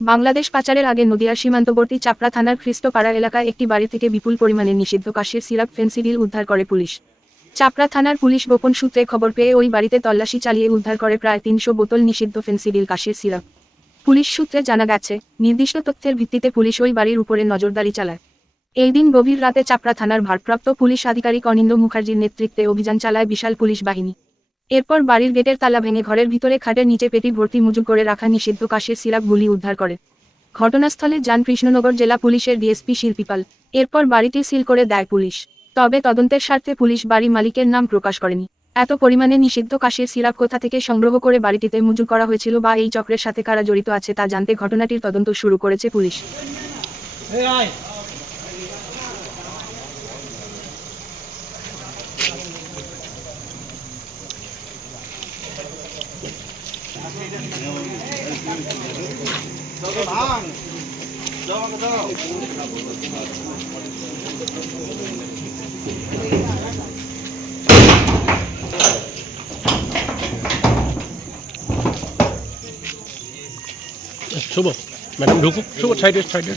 বাংলাদেশ পাচারের আগে নদিয়ার সীমান্তবর্তী চাপড়া থানার খ্রিস্টপাড়া এলাকায় একটি বাড়ি থেকে বিপুল পরিমাণে নিষিদ্ধ কাশের সিরাপ ফেন্সিডিল উদ্ধার করে পুলিশ। চাপড়া থানার পুলিশ গোপন সূত্রে খবর পেয়ে ওই বাড়িতে তল্লাশি চালিয়ে উদ্ধার করে প্রায় তিনশো বোতল নিষিদ্ধ ফেন্সিডিল কাশের সিরাপ। পুলিশ সূত্রে জানা গেছে, নির্দিষ্ট তথ্যের ভিত্তিতে পুলিশ ওই বাড়ির উপরে নজরদারি চালায়। এই দিন গভীর রাতে চাপড়া থানার ভারপ্রাপ্ত পুলিশ আধিকারিক অনিন্দ মুখার্জির নেতৃত্বে অভিযান চালায় বিশাল পুলিশ বাহিনী। এরপর বাড়ির গেটের তালা ভেঙে ঘরের ভিতরে খাটের নিচে পেটি ভর্তি মুজুর করে রাখা নিষিদ্ধ কাশের সিরাপগুলি উদ্ধার করে। ঘটনাস্থলে যান কৃষ্ণনগর জেলা পুলিশের ডিএসপি শিল্পীপাল। এরপর বাড়িটি সিল করে দেয় পুলিশ। তবে তদন্তের স্বার্থে পুলিশ বাড়ি মালিকের নাম প্রকাশ করেনি। এত পরিমাণে নিষিদ্ধ কাশের সিরাপ কোথা থেকে সংগ্রহ করে বাড়িটিতে মজুর করা হয়েছিল বা এই চক্রের সাথে কারা জড়িত আছে তা জানতে ঘটনাটির তদন্ত শুরু করেছে পুলিশ। শুভ। ম্যাডাম ঢুকুক। শুভ সাইডে সাইডে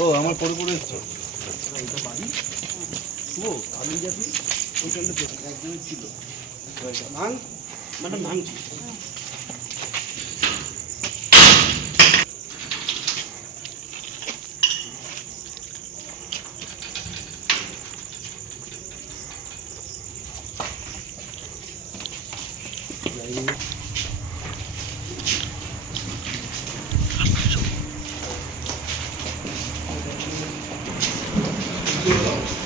ও আমার পরে পরে এসছো। এই তো No, I think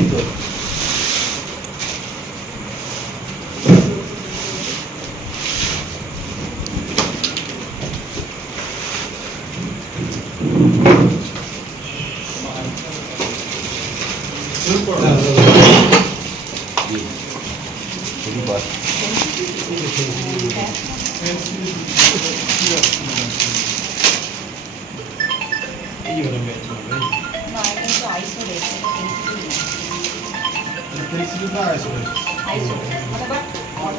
tempo. Thank you. É tem que se coisas. Aí, senhor. Mas agora, pode